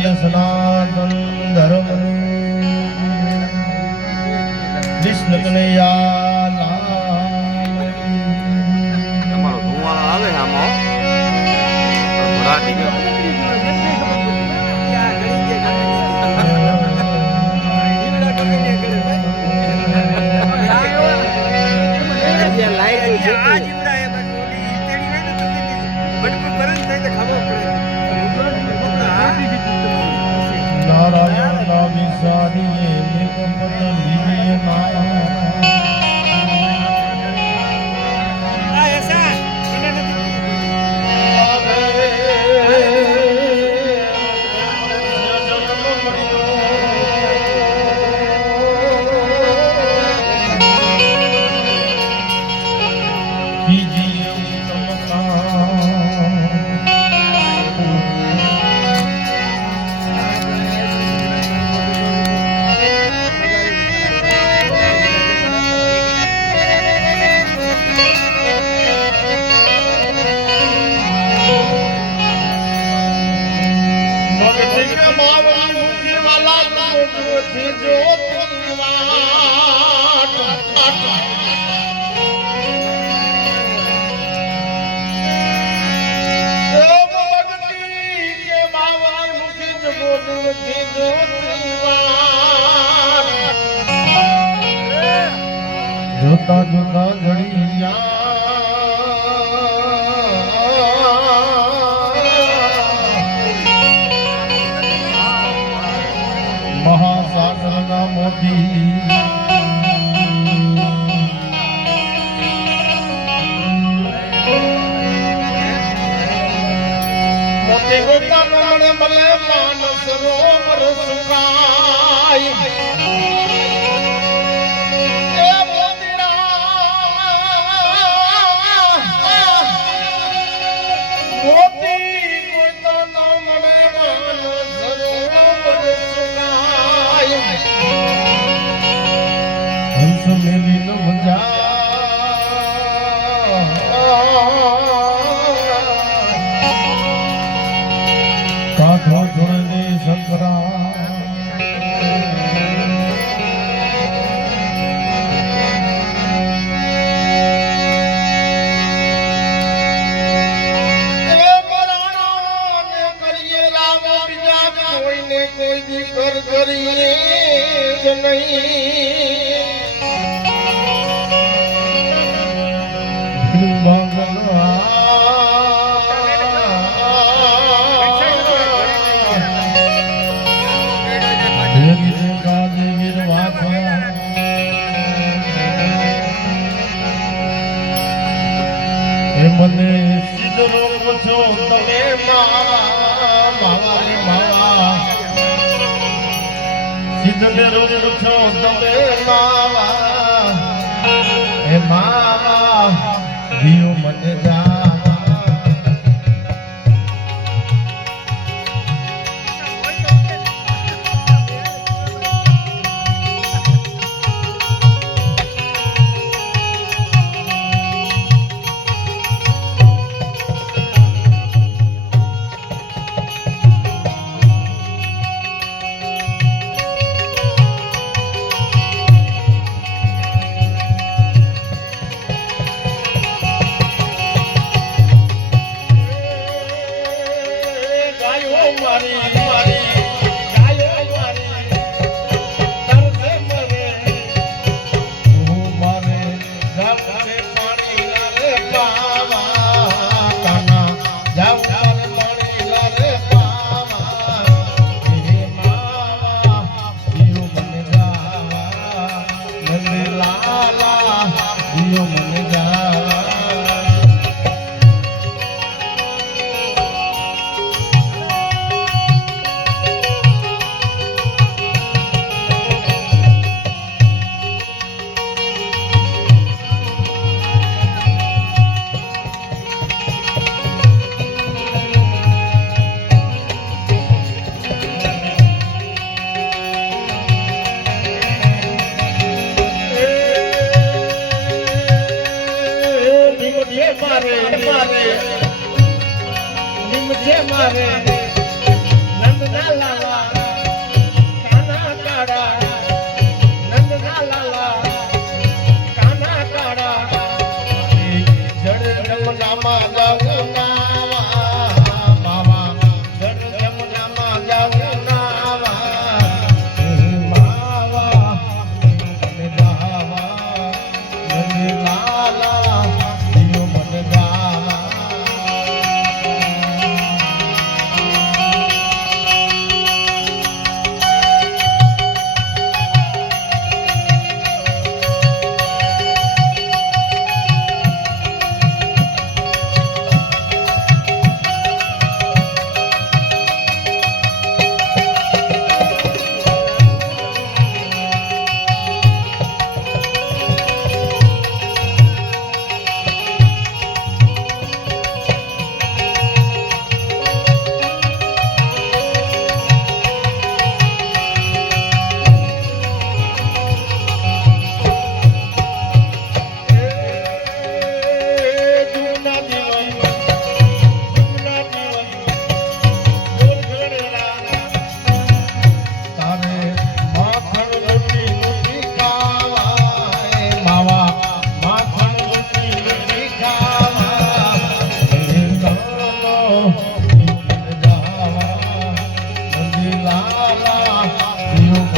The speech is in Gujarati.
સત્ય સનાતન ધર્મ કૃષ્ણ કનૈયા. તમારો ધુમાડો આવે છે આમાં? તો ખબર નારાયણ ના વિસારીએ નિગમન લીલીએ જોતા જોતા ઘડિયા. નમણે મલે માનસ રોમર સુકાય. કાઠો જોડે શંકરા કોઈ દી કર કરીએ જ નહીં. મને સીધરો છો તમે માવા માવા રે માવા સીધને રો પૂછો તમે માવા. મારે. નિમજે મારે. ના લાવા લાલા